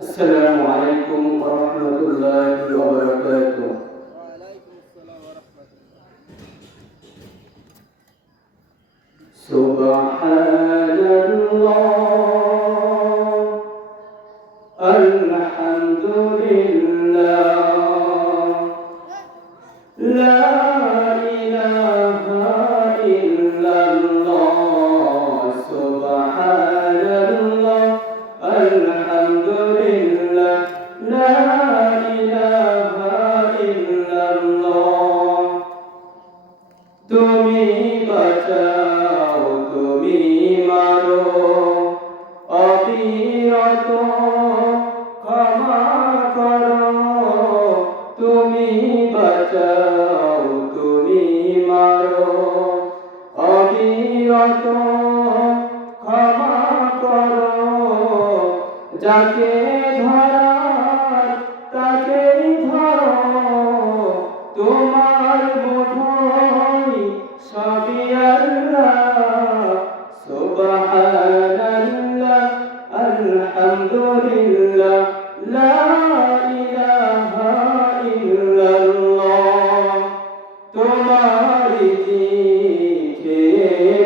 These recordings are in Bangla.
السلام عليكم ورحمة الله وبركاته. وعليكم السلام ورحمة الله. سبحان الله الحمد لله لا إله إلا الله سبحان الله الحمد لله لا إله إلا الله তুমি বাঁচাও তুমি মারো অবিরত ক্ষমা করো তুমি বাঁচাও তুমি মারো অবিরত ক্ষমা করো যাকে ধরার তাকেই ধরো তোমার বোধই সবই আল্লাহ সুবহানাল্লাহ আলহামদুলিল্লাহ লা ইলাহা ইল্লাল্লাহ তোমার জিকে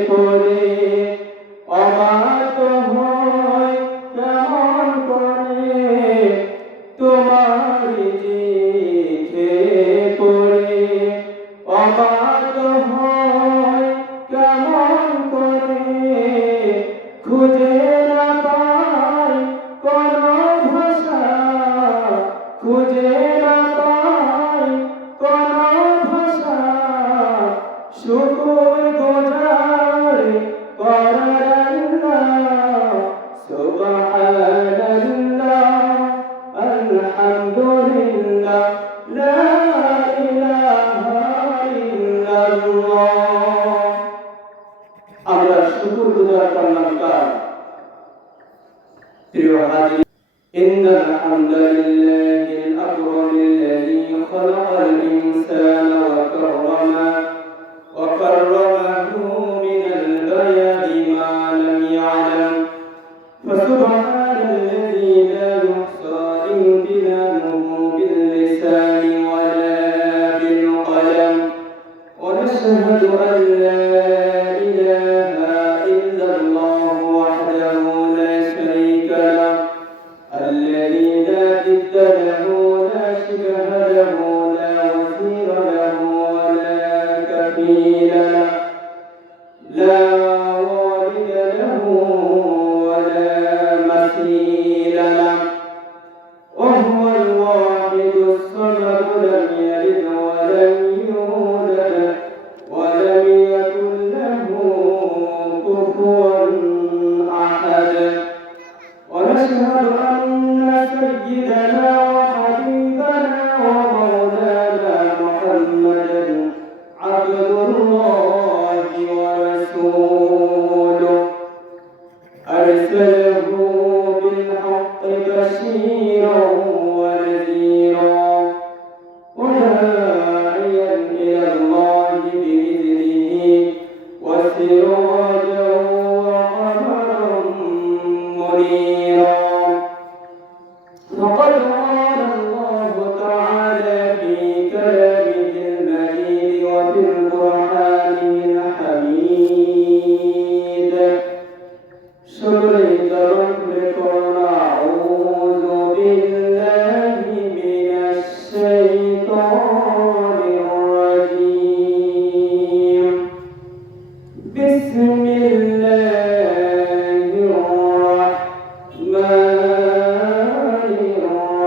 পড়ে অবাক হয় কেমন করে তোমার জিকে পড়ে অবাক হয় কেমন করে খুঁজে না পাই কোনো ভাষা খুঁজে না পাই কোনো ভাষা শুকর গোজার করার আল্লাহ সুবহানাল্লাহ আলহামদুলিল্লাহ লা ইলাহা ইল্লাল্লাহ। আমরা শুকর গুজার করলাম প্রিয় হাজির إن الحمد لله الأكرم الذي خلق الإنسان وكرمه من البيان ما لم يعلم فسبحان الذي لا يحصى امتنانه باللسان ولا بالقلم ونشهد أن لا إله إلا الله وحده لا شريك له الذي لا ضد له لا شبه له لا وزير له ولا كفيل له لا والد له ولا مثيل له وهو الواحد الصمد لم يلد ولم يولد ولم يكن له كفوا أحد ونشهد أن سيدنا وحبيبنا ومولانا محمدا عبد الله ورسوله أرسله بالحق بشيرا ونذيرا وداعيا إلى الله بإذنه وسراجا وقمرا منيرا فقد قال الله تعالى في كلامه المجيد وفي القرآن الحميد شكرك ربنا أعوذ بالله من الشيطان الرجيم بسم الله الرحمن الرحيم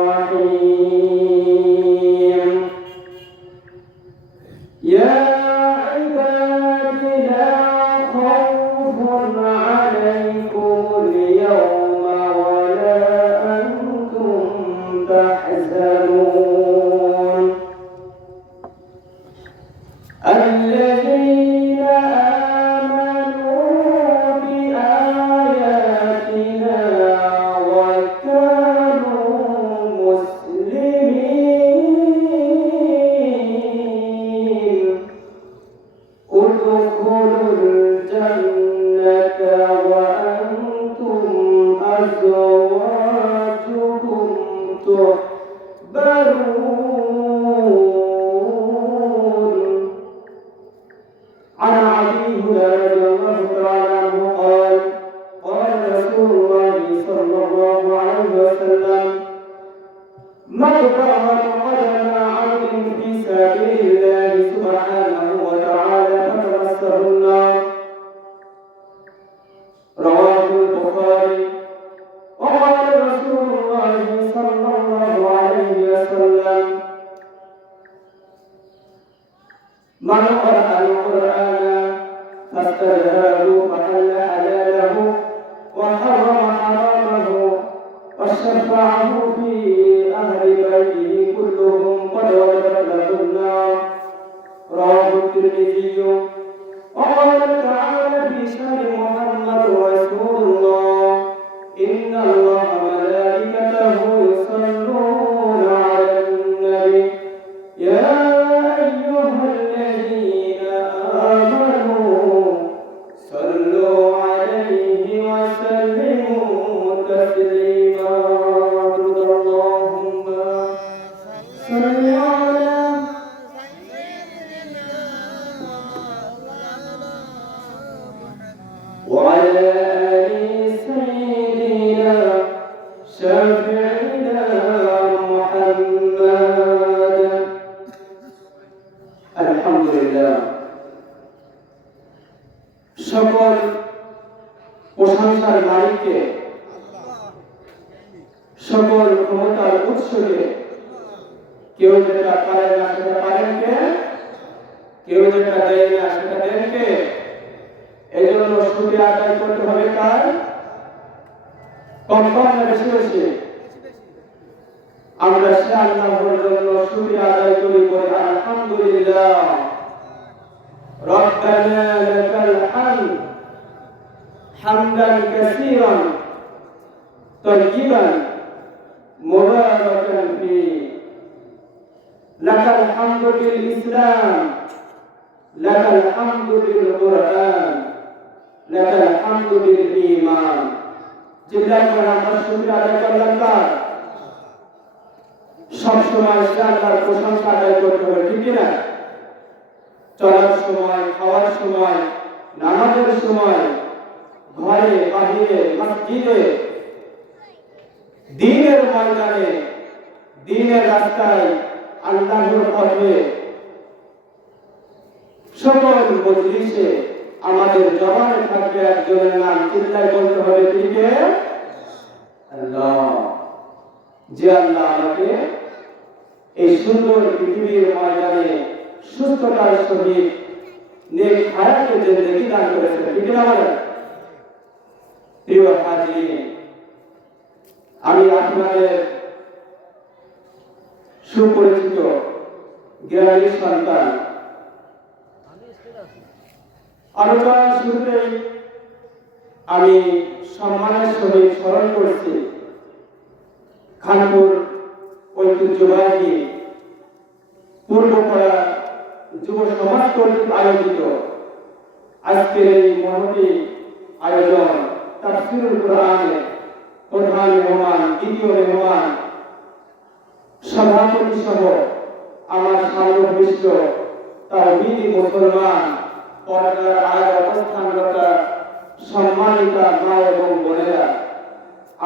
تحبرون. عن أبي هريرة رضي الله تعالى عنه قال قال رسول الله صلى الله عليه وسلم من ضرب قدم عبد في سبيل الله سبحانه وتعالى فتمسه النار. رواه البخاري. وقال رسول الله صلى الله عليه وسلم من قرأ القرآن فاستجهره فحل حلاله وحرم حرامه وشفعه في أهل بيته كلهم قد وجبت له النار. رواه الترمذي. وقال تعالى في شأن محمد رسول الله إن الله وملائكته يصلون على النبي يا أيها الذين آمنوا صلوا عليه وسلموا تسليما. اللهم صل على وعلى آل سيدنا شفيعنا محمد. الحمد لله. সকল প্রশংসার মালিককে, সকল ক্ষমতার উৎসকে, কেউ যেটা পারে না সেটা পারেন কে, কেউ যেটা দেয় না সেটা দেন কে। এজন্য শুকরিয়া আদায় করতে হবে কার? কম কম না বেশি বেশি? আমরা সে আল্লাহর জন্য শুকরিয়া আদায় করি, বলি আলহামদুলিল্লাহ। রব্বানা লাকাল হামদ হামদান কাসীরান তাইয়িবান মুবারাকান ফি। লাকাল হামদু বিল ইসলাম, লাকাল হামদু বিল কুরআন, লাকাল হামদু বিল ঈমান। জিল্লাহ করে আমরা শুকরিয়া আদায় করলাম কার? সবসময় সে আল্লাহর প্রশংসা আদায় করতে হবে, ঠিক না? চলার সময়, খাওয়ার সময়, নামাজের সময়, ঘরে বাহিরে, মসজিদে, দ্বীনের ময়দানে, দ্বীনের রাস্তায়, আল্লাহর পথে, সকল মজলিসে আমাদের জবানে থাকবে একজনের নাম, চিল্লায় বলতে হবে ঠিক আল্লাহ। যে আল্লাহ আমাকে এই সুন্দর পৃথিবীর ময়দানে সুস্থতার সহিত নেক হায়াতের জিন্দেগি দান করেছেন, ঠিক না? আমার প্রিয় হাজির, আমি আপনাদের সুপরিচিত জ্ঞানী সন্তান। আলোচনার শুরুতেই আমি সম্মানের সহিত স্মরণ করছি খানপুর ঐতিহ্যবাহী পূর্বপাড়া যুব সমাজ কর্তৃক আয়োজিত আজকের এই মহতী আয়োজন তাফসীরুল কুরআনের প্রধান মেহমান, দ্বিতীয় মেহমান, সভাপতি সহ আমার সার্বভৌমিষ্ঠ তাওহীদি মুসলমান পর্দার আড়ায় অবস্থানরত সম্মানিতা মা এবং বোনেরা,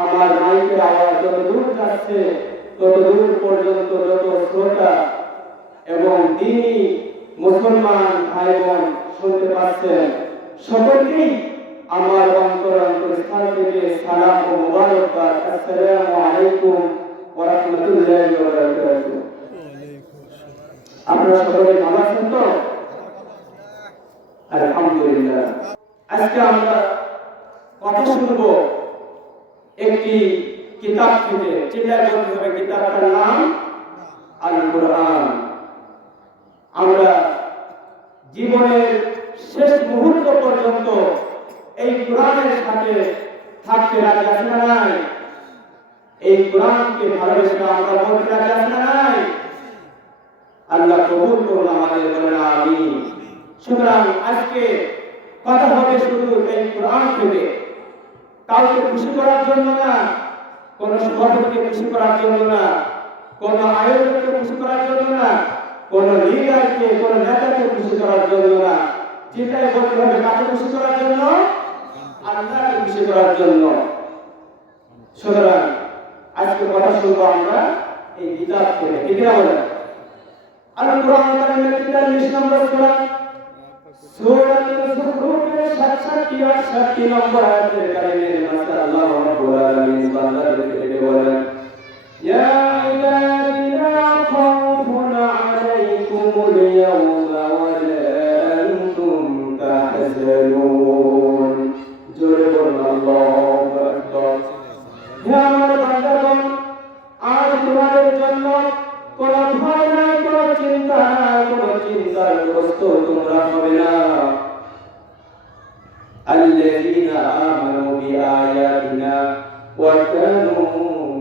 আমার মাইকের আওয়াজ যত দূর যাচ্ছে তত দূর পর্যন্ত যত শ্রোতা এবং দ্বীনি মুসলমান ভাই বোন শুনতে পাচ্ছেন, সকলকেই আমার অন্তরস্থল থেকে সালাম ও মুবারকবাদ। আসসালামু আলাইকুম ওয়া রাহমাতুল্লাহি ওয়া বারাকাতুহু। আপনারা সকলে ভালো আছেন তো? আলহামদুলিল্লাহ। আজকে আমরা কথা শুনবো একটি কিতাব থেকে, চিল্লায় বলতে হবে কিতাবটার নাম আল কুরআন। আমরা জীবনের শেষ মুহূর্ত পর্যন্ত এই কোরআনের সাথে থাকতে রাজি আছি না নাই? এই কোরআনকে ভালোবেসে আমরা বলতে রাজি আছি না নাই? আল্লাহ কবুল করুন আমাদের, বলেন আমিন। সুতরাং আজকে কথা হবে শুধু এই কোরআন থেকে, কাউকে খুশি করার জন্য না, কোন সভাপতিকে খুশি করার জন্য না, কোন আয়োজককে খুশি করার জন্য না, কোন লিডারকে কোন নেতাকে খুশি করার জন্য না, যেটাই বলতে হবে কাকে খুশি করার জন্য, আল্লাহকে খুশি করার জন্য। সুতরাং আজকে কথা শুনবো আমরা এই কিতাব থেকে, ঠিক না বলেন? আল কোরআন কারীমের 43 নম্বর সূরা সূরাতুল যুখরুফের 67-68 নম্বর আয়াতের কারীমের মাঝে আল্লাহ রাব্বুল আলামিন বান্দাদেরকে ডেকে বলেন, ইয়া ইবাদি লা খাউফুন আলাইকুমুল ইয়াওমা ওয়া লা আনতুম তাহজানুন। জোরে বলুন আল্লাহু আকবার। হে আমার বান্দাগণ, আজ তোমাদের জন্য কোন ভয় নাই, কোন চিন্তা নাই, কোন চিন্তাগ্রস্ত তোমরা হবে না। আল্লাযীনা আমানু বিআয়াতিনা ওয়া কানু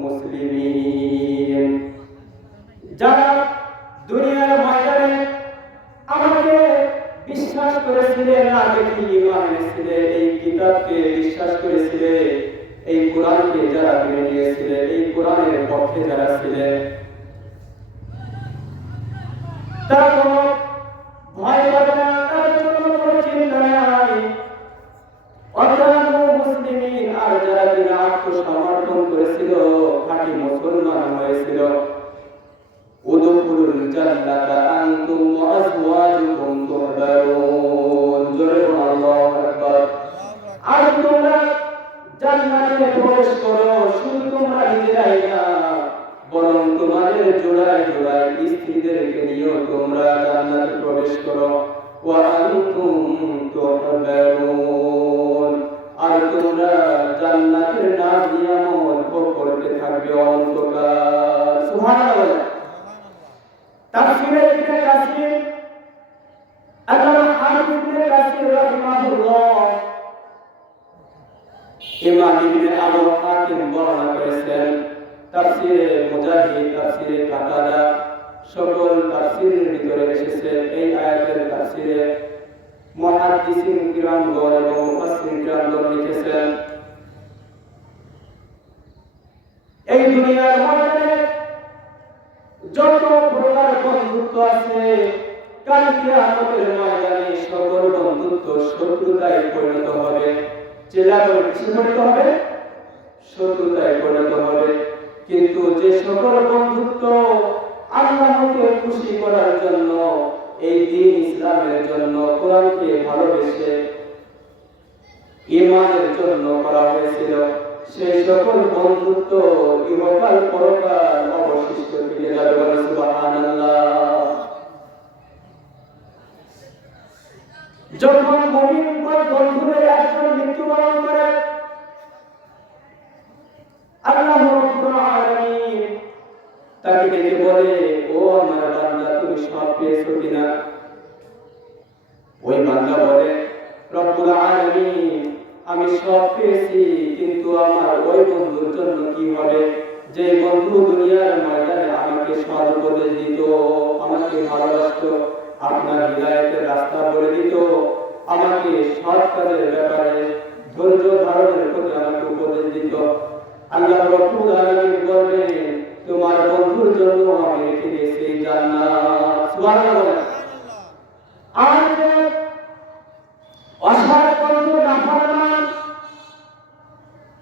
মুসলিমিন। যারা দুনিয়ার ময়দানে আমাকে বিশ্বাস করেছিলে, না দেখি ঈমান এনেছিলে, এই কিতাবকে বিশ্বাস করেছিলে, এই কোরআনকে যারা মেনে নিয়েছিলে, এই কোরআনের পক্ষে যারা ছিলে, তারা কোনো ভয় পাবে না, তাদের জন্য কোনো চিন্তা নাই। অকানু মুসলিমিন, আর যারা কিনা আত্মসমর্পণ করেছিল, খাঁটি মুসলমান হয়েছিল, উদখুলুল জান্নাতা আনতুম ওয়া আজওয়াজুকুম তুহবারুন। জোরে বলুন আল্লাহু আকবার। আর তোমরা জান্নাতে প্রবেশ করো, শুধু তোমরা নিজেরাই না, বরং তোমাদের জোড়ায় জোড়ায় স্ত্রীদেরকে নিয়েও তোমরা জান্নাতে প্রবেশ করো। ওয়া আনতুম তুহবারুন, আর তোমরা জান্নাতের নাজ নিয়ামত ভোগ করতে থাকবে অনন্তকাল। সুবহানাল্লাহ। তাফসীরে ইবনে কাসির, আল্লামা হাফিজ ইবনে কাসির রাহিমাহুল্লাহ, ইমাম ইবনে আবু হাতিম বর্ণনা করেছেন, তাফসীরে মুজাহিদ, তাফসীরে কাতাদা, সকল তাফসীরের ভিতরে এসেছে এই আয়াতের তাফসীরে মুহাদ্দিসিন কিরামগণ এবং মুফাসসিরিন কিরামগণ লিখেছেন, এই দুনিয়ার মধ্যে যত প্রকার বন্ধুত্ব আছে, কাল কিয়ামতের ময়দানে সকল বন্ধুত্ব শত্রুতায় পরিণত হবে। চেলাবল কিসে পরিণত হবে? শত্রুতায় পরিণত হবে। কিন্তু যে সকল বন্ধুত্ব আল্লাহকে খুশি করার জন্য, এই দ্বীন ইসলামের জন্য, কোরআনকে ভালোবেসে ঈমানের জন্য করা হয়েছিল, সেই সকল বন্ধুত্ব ইহকাল পরকাল অবশিষ্ট থেকে যাবে। বলেন সুবহানাল্লাহ। যখন মুমিন বন্ধুদের একজন মৃত্যুবরণ করে, আল্লাহ রাব্বুল আলামিন তাকে ডেকে বলে, ও আমার বান্দা, তুমি সব পেয়েছো কিনা? ওই বান্দা বলে, রব্বুল আলামিন, আমি সব পেয়েছি, কিন্তু আমার ওই বন্ধুর জন্য কি হবে যে বন্ধু দুনিয়ার ময়দানে আমাকে সৎ উপদেশ দিত, আমাকে ভালোবাসতো, আপনার হিদায়াতের রাস্তা বলে দিত, আমাকে সৎ কাজের ব্যাপারে ধৈর্য ধারণের প্রতি আমাকে উপদেশ দিত। আল্লাহ রাব্বুল আলামিন বলেন, তোমার বন্ধুর জন্য আমি রেখে দিয়েছি জান্নাত। সুবহানাল্লাহ। আর অসৎ বন্ধু নাফরমান,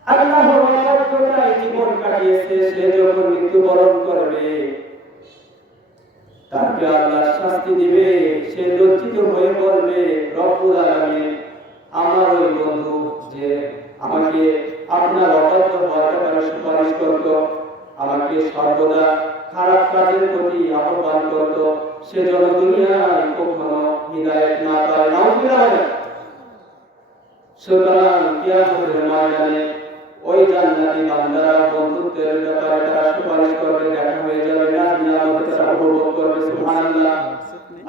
আল্লাহর অবাধ্যতায় জীবন কাটিয়েছে, সে যখন মৃত্যুবরণ করবে, তাকে আল্লাহ শাস্তি দিবে। সে লজ্জিত হয়ে বলবে, রব্বুল আলামিন, আমার ওই বন্ধু যে আমাকে আপনার অবাধ্য হওয়ার ব্যাপারে সুপারিশ করত, আমাকে সর্বদা খারাপ কাজের প্রতি আহ্বান করত, সে যেন দুনিয়ায় কখনো হিদায়াত না পায়। নাউজুবিল্লাহ। সুতরাং কিয়ামতের ময়দানে ওই জান্নাতি বান্দারা বন্ধুত্বের ব্যাপারে তারা সুপারিশ করবে, দেখা হয়ে যাবে, নাজ নিয়ামত তারা উপভোগ করবে। সুবহানাল্লাহ।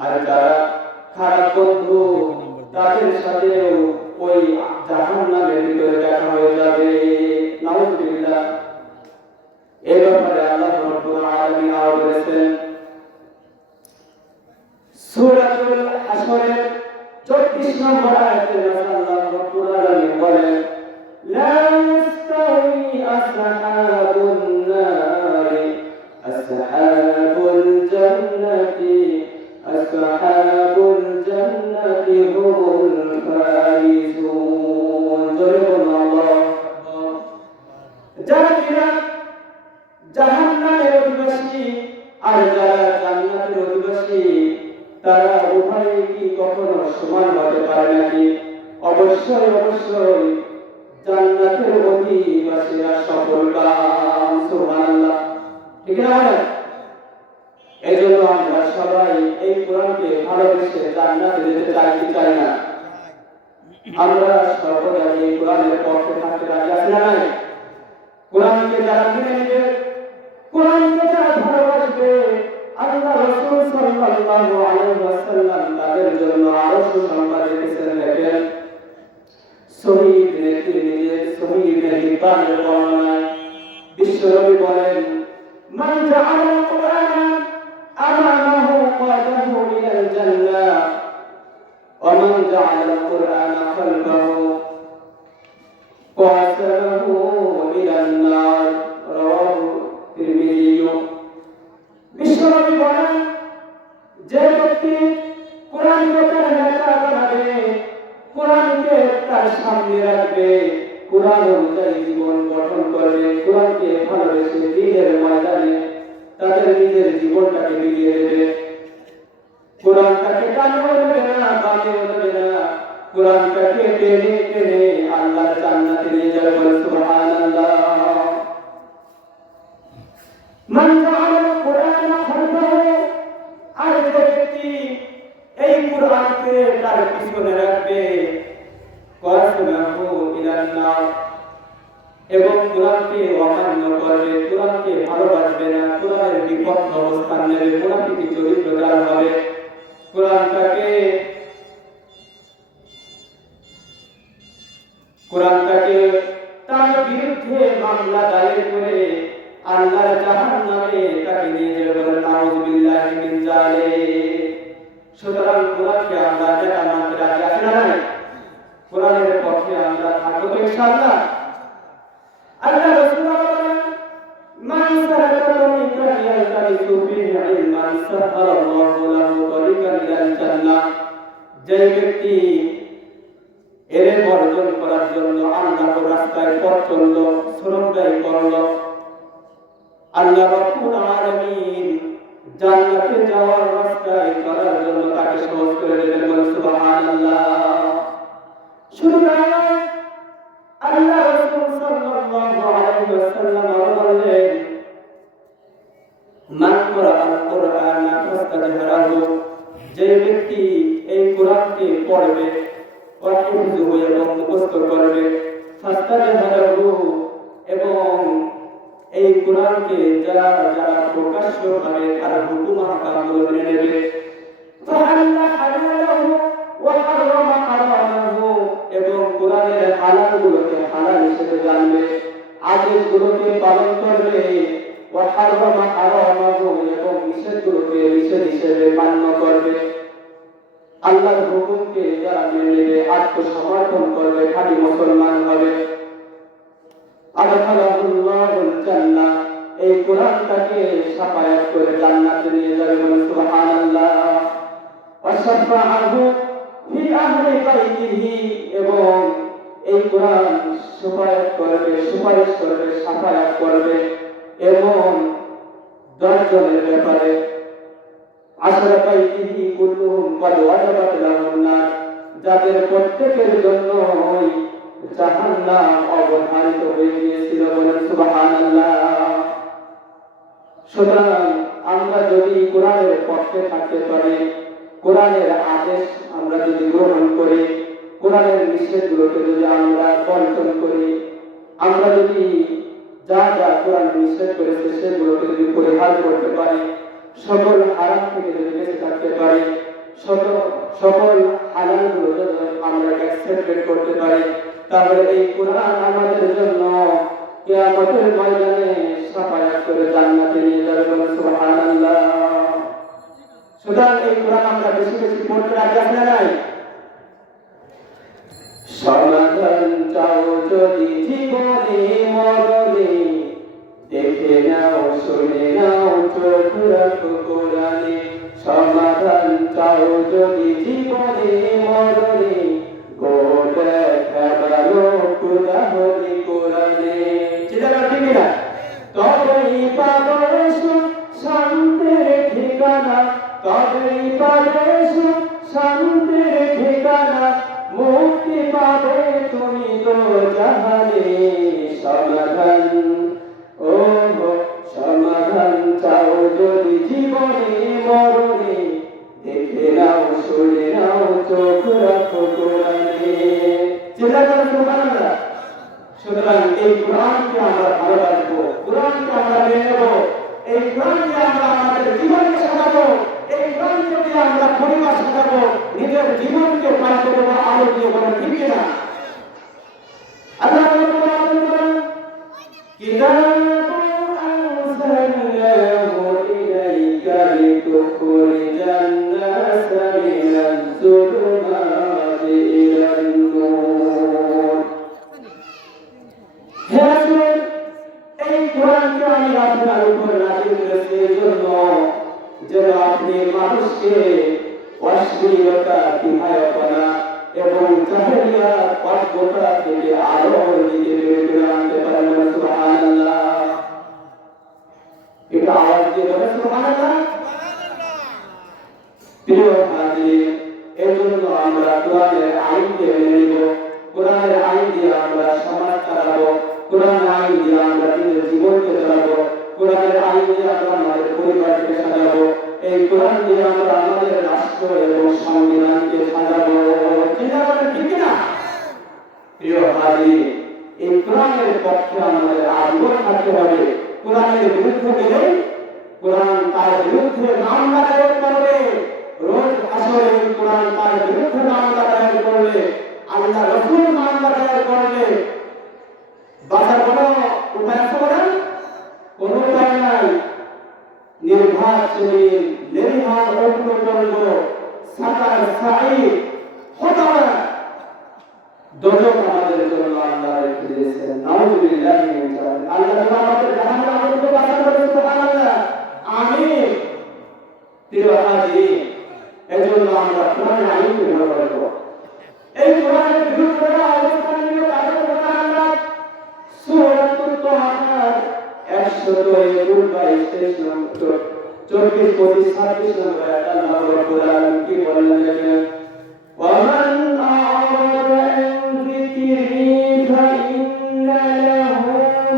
আর যারা খারাপ বন্ধু, তাদের সাথেও ওই জাহান্নামের ভিতরে দেখা হয়ে যাবে। নাউজুবিল্লাহ। এই ব্যাপারে আল্লাহ রাব্বুল আলামিন আরো বলেছেন, সূরাতুল হাসরের 34 নম্বর আয়াতে আল্লাহ রাব্বুল আলামিন বলেন, লা ইস্তাউই আসহাবুল জাহান্নামের অধিবাসী আর যারা জান্নাতের অধিবাসী তারা উভয়ে কি কখনো সমান হতে পারে নাকি? অবশ্যই অবশ্যই জান্নাতের অধিবাসীরা সফল কাম। সুবহানাল্লাহ, ঠিক না? এই জন্য আমরা সবাই এই কোরআনকে ভালোবেসে জান্নাতে যেতে চাই কি চাই না? আমরা সর্বদা এই কোরআনের পক্ষে থাকতে রাজি আছি না নাই? কোরআনকে যারা মেনে নেবে, কোরআনকে যারা ভালোবাসবে, আল্লাহ রাসূল সাল্লাল্লাহু আলাইহি ওয়াসাল্লাম তাদের জন্য আরো সুসংবাদ রেখেছেন। দেখেন সহিহ ইবনে তিরমিজি, সহিহ ইবনে হিব্বানের বর্ণনায় বিশ্বনবী বলেন, মান জাআলা কুরআনা আমামাহু কাদাহু ইলাল জান্নাহ ওয়া মান জাআলা কুরআনা খালফাহু কাসাহু ইলান নার। রাওয়াহু তিরমিজি। বিশ্বনবী বলেন, যে ব্যক্তি কোরআনকে তার নেতা বানাবে, কোরআনকে তার সামনে রাখবে, কোরআন অনুযায়ী জীবন গঠন করবে, কোরআনকে ভালোবেসে দিনের ময়দানে তাদের নিজের জীবনটাকে বিলিয়ে দেবে, কোরআনটাকে টানেও দেবে না, বামেও দেবে না, কোরআনটাকে টেনে টেনে আল্লাহর জান্নাতে নিয়ে যাবে। সুবহানাল্লাহ। মান জাআলা কুরআনা খালফাহু, আর যে ব্যক্তি এই কোরআনকে তার পিছনে রাখবে, কাসাহু ইলান নার, এবং কোরআনকে অমান্য করবে, কোরআনকে ভালোবাসবে না, কোরআনের বিপক্ষ অবস্থান নেবে, মুনাফিকি চরিত্র যার হবে, কোরআনটাকে তার বিরুদ্ধে মামলা দায়ের করে আল্লাহর জাহান্নামে তাকে নিয়ে যাবে। বলেন নাউযুবিল্লাহি মিন যালিক। সুতরাং কোরআনকে আমরা নেতা মানতে রাজি আছি না নাই? কোরআনের পক্ষে আমরা থাকবো তো ইনশাআল্লাহ। আল্লাহ রাসূল বলেন, মান সালাকা তরিকান ইয়ালতামিসু ফিহি ইলমান সাহহারাল্লাহু লাহু তরিকান ইলাল জান্নাহ। যে ব্যক্তি এর অর্জন করার জন্য আল্লাহর রাস্তায় পথ চলল, শ্রমদায়ী করল, আল্লাহ রাব্বুল আলামিন জান্নাতে যাওয়ার রাস্তায় চলার জন্য তাকে সহজ করে দেবেন। বলেন সুবহানাল্লাহ। শুরু আল্লাহ রাসূল সাল্লাল্লাহু আলাইহি ওয়াসাল্লাম বলেন, মান ক্রাআল কুরআনা ফাস্তাজহারাহু, যে ব্যক্তি এই কোরআনকে পড়বে, ওয়াহিফযুহু এবং মুখস্থ করবে, ফাস্তাজহারাহু এবং এই কোরআনকে যারা যারা প্রকাশ্যভাবে তার হুকুম আহকামগুলো মেনে নেবে, ফাআল্লা হালালাহু ওয়া হারামা হারামাহু, এবং কোরআনের হালালগুলোকে হালাল হিসেবে জানবে, আদেশগুলোকে পালন করবে, ওয়া হারামা হারামাহু এবং নিষেধগুলোকে নিষেধ হিসেবে মান্য করবে, আল্লাহর হুকুমকে যারা মেনে নেবে, আত্মসমর্পণ করবে, খাঁটি মুসলমান হবে, আদখালাহুল্লাহুল জান্নাহ, এই কোরআনটাকে শাফায়াত করে জান্নাতে নিয়ে যাবে। বলেন সুবহানাল্লাহ। ওয়া শাফাআহু ফি আহলি বাইতিহি, এবং এই কোরআন শাফায়াত করবে, সুপারিশ করবে, শাফায়াত করবে এবং 10 জনের ব্যাপারে, আশরা বাইতিহি কুল্লুহুম ক্বাদ ওয়াজাবাত লাহুন নার, যাদের প্রত্যেকের জন্য জাহান্নাম অবধারিত হয়ে গিয়েছিল। বলেন সুবহানাল্লাহ। সুতরাং আমরা যদি কোরআনের পক্ষে থাকতে পারি, কোরআনের আদেশ আমরা যদি গ্রহণ করি, কোরআনের নিষেধগুলোকে যদি আমরা বর্জন করি, আমরা যদি যা যা কোরআন নিষেধ করেছে সেগুলোকে যদি পরিহার করতে পারি, সকল হারাম থেকে যদি বেঁচে থাকতে পারি, সকল হালালগুলো যদি আমরা অ্যাকসেপ্ট করতে পারি, তাহলে এই কোরআন আমাদের জন্য কিয়ামতের ময়দানে শাফায়াত করে জান্নাতে নিয়ে যাবে। বলেন সুবহানাল্লাহ। সুতরাং এই কোরআন আমরা বেশি বেশি পড়তে রাজি আছি না নাই? সমাধান চাও যদি জীবনে মরণে, দেখে নাও শুনে নাও চোখ রাখো কোরআনে। সমাধান চাও যদি জীবনে মরণে, গোটা খেলালো খোদা হলি কোরআনে। চিন্তা করছি কিনা? তবে পাবে সুখ শান্তির ঠিকানা, তবেই পাবে সুখ শান্তির ঠিকানা, মুক্তি পাবে তুমি তো জাহানে। সমাধান ও সমাধান চাও যদি জীবনে মরণে, দেখে নাও শুনে নাও চোখ রাখো কোরআনে। চিন্তা করো সুবহানাল্লাহ। সুতরাং এই কোরআনকে আমরা ভালোবাসবো, কোরআনকে আমরা মেনে নেব, এই কোরআনকে আমরা আমাদের জীবনে সাজাবো, এই কোরআনকে দিয়ে আমরা পরিবার সাজাবো, নিজের জীবনকে পাল্টে দেবো আলো দিয়ে। বলে ঠিক কিনা? আল্লাহ রাব্বুল আলামিন বলেন, কিতাবুন আনজালনাহু ইলাইকা লিতুখরিজান নাসা মিনাজ যুলুমাতি ইলান নূর। হে রাসূল, এই কোরআনকে আমি আপনার উপর নাযিল করেছি এজন্য যেন আপনি মানুষকে অশ্লীলতা, বিহায়পনা এবং জাহেলিয়াত পাপতা থেকে আলোর দিকে বের করে আনতে পারেন। সুবহানাল্লাহ। এটা আওয়াজ দিয়ে বলেন সুবহানাল্লাহ। প্রিয় হাজির, এজন্য আমরা কোরআনের আইনকে মেনে নিব, কোরআনের আইন দিয়ে আমরা সমাজ চালাবো, কোরআনের আইন দিয়ে আমরা নিজের জীবনকে চালাবো, কোরআনের আইন দিয়ে আমরা আমাদের পরিবারকে সাজাবো, এই কোরআন দিয়ে আমরা আমাদের রাষ্ট্র এবং সংবিধানকে সাজাবো। চিন্তা করেন ঠিক কিনা? প্রিয় হাজির, এই কোরআনের পক্ষে আমাদের আজীবন থাকতে হবে। কোরআনের বিরুদ্ধে গেলে কোরআন তার বিরুদ্ধে মামলা দায়ের করবে। রোজ আসরে কোরআন তার বিরুদ্ধে মামলা দায়ের করলে, আল্লাহ রাসূল মামলা দায়ের করলে বাঁচার কোনো উপায় আছে? বলেন, কোনো উপায় নাই। নির্ঘাত শরীর নির্ঘাত অগ্নিকণ্ড সাকার সাই হতারা দোজখ আমাদের জন্য আল্লাহ রেখে দিয়েছেন। নাউযুবিল্লাহি মিন যালিক। আল্লাহ আমাদের জাহান্নাম থেকে বাঁচাবেন। সুবহানাল্লাহ। আমিন। প্রিয় হাজির, এজন্য আমরা কোরআনের আইনকে ভালোবাসবো। এই কোরআনের বিরুদ্ধে অবস্থান নিয়ে তাদের কথা আল্লাহ সূরাতুত তাহা 122 নম্বর 24 25 26 নম্বর আয়াত আল্লাহ রাব্বুল আলামিন কি বলেন দেখেন, ওয়ামান আ'রাদা আন যিকরি ফাইন্না লাহু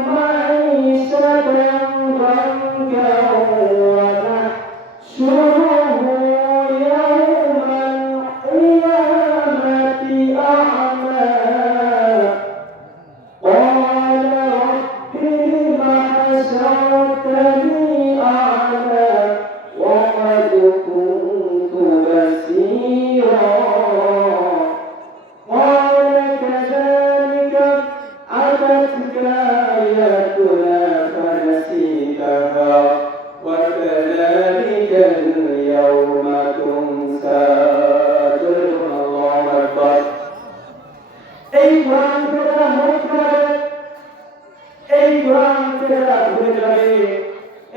মাঈশাতান দানকা ওয়া নাহশুরুহু ইয়াওমাল কিয়ামাতি আ'মা। এই কোরআন থেকে যারা মুখ ফেরাবে, এই কোরআন থেকে যারা ঘুরে যাবে,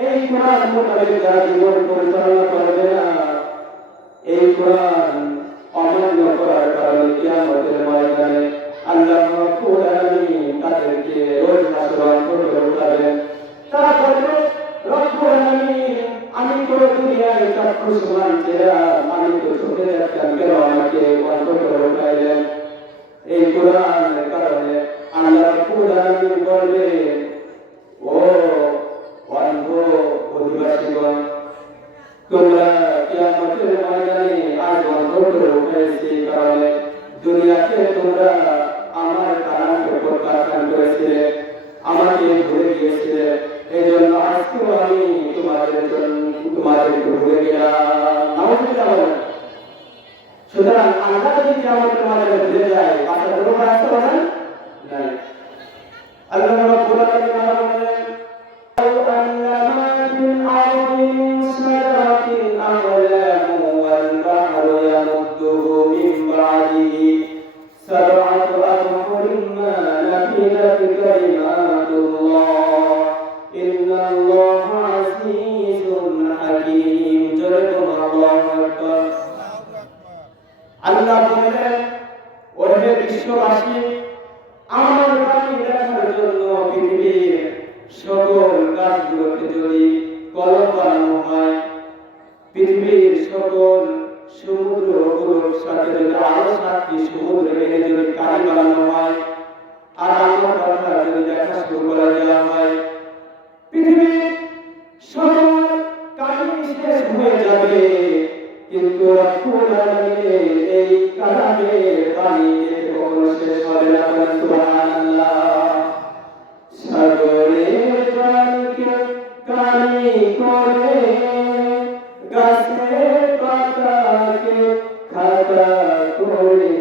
এই কোরআন মোতাবেক যারা জীবন পরিচালনা করবে না, এই কোরআন অমান্য করার কারণে কিয়ামতের ময়দানে আল্লাহ রাব্বুল আলামিন তাদেরকে রোজ হাসর করে উঠাবেন। তারা বলবে, রব্বুল আলামিন, আমি তো দুনিয়ায় চক্ষু সমান ছিলাম, আমি তো চোখে দেখতাম, কেন আমাকে অন্ধ করে উঠাইলেন? এই কোরআনের কারণে আল্লাহ রাব্বুল আলামিন বলবে, ও অন্ধ অধিবাসীগণ, তোমরা কিয়ামতের ময়দানে আজ অন্ধ করে উঠেছি, কারণে দুনিয়াতে তোমরা আমার কালামকে প্রত্যাখ্যান করেছিলে, আমাকে ভুলে গিয়েছিলে, এই জন্য আজকেও আমি তোমাদেরকে ভুলে গেলাম। নাউযুবিল্লাহ বলেন। সুতরাং আমরা যদি কিয়ামতের ময়দানে ভুলে যাই, বাঁচার কোনো উপায় আছে? বলেন নাই। আল্লাহ রাব্বুল আলামিন বলেন, আও আন্নামা ফিল আরদি মিন শাজারাতিন আ'লামু ওয়াল বাহরু ইয়ামুদ্দুহু মিন বা'দিহি সাব'াতু আবহুরিন মা নাফিদাত কালিমাতুল্লাহ ইন্নাল্লাহা আযীজুন হাকীম। জোরে বলুন আল্লাহু আকবার। আল্লাহ বলেন, ওহে বিশ্ববাসী, আমার বাণী দেখার জন্য পৃথিবীর সকল গাছগুলো সাগরকে যদি কলম বানানো হয়, পৃথিবীর সকল সমুদ্রগুলোর সাথে যদি আরো 7টি সমুদ্র এনে যদি কালি বানানো হয়, আর আল্লাহর কথা যদি দেখা শুরু করে দেওয়া হয়, পৃথিবীর সকল কালি শেষ হয়ে যাবে, কিন্তু রব্বুল আলামিনের এই কালামের পানি কখনো শেষ হবে না। সুবহানাল্লাহ। সাগরের জলকে কালি করে, গাছের পাতাকে খাতা করে,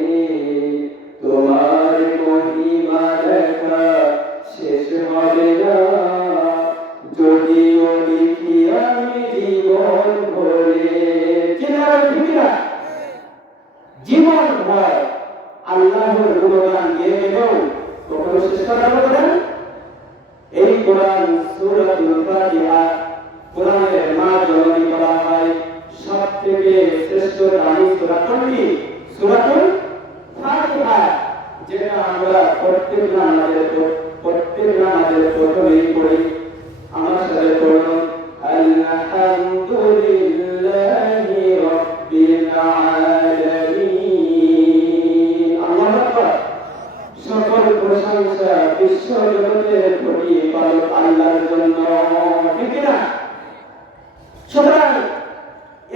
তোমার মহিমা দেখা শেষ হবে না, যদিও লিখি আমি জীবন ভরে। জীবন ভর আল্লাহর গুণগান গেয়ে গেলেও কখনো শেষ করা হবে না। এই কোরআন সূরাতুল ফাতিহা, কোরআনের মা জননী বলা হয়, সবথেকে শ্রেষ্ঠ দামি সূরা কোনটি? সূরাতুল ফাতিহা, যেটা আমরা প্রত্যেক নামাজের প্রথমেই পড়ি। আমার সাথে পড়ুন, আলহামদুলিল্লাহি রাব্বিল আলামিন। আল্লাহু আকবার। সকল প্রশংসা বিশ্ব জগতের প্রতি পালক আল্লাহর জন্য, ঠিক না? সুতরাং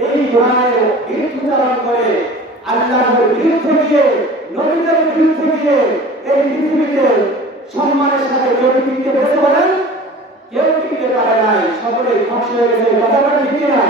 এই কোরআনের বিরুদ্ধাচরণ করে, আল্লাহর বিরুদ্ধে গিয়ে, নবীদের বিরুদ্ধে গিয়ে এই পৃথিবীতে সম্মানের সাথে কেউ টিকতে পেরেছে বলেন? কেউ টিকতে পারে নাই, সকলেই ধ্বংস হয়ে গেছে। কথা বলেন ঠিক না?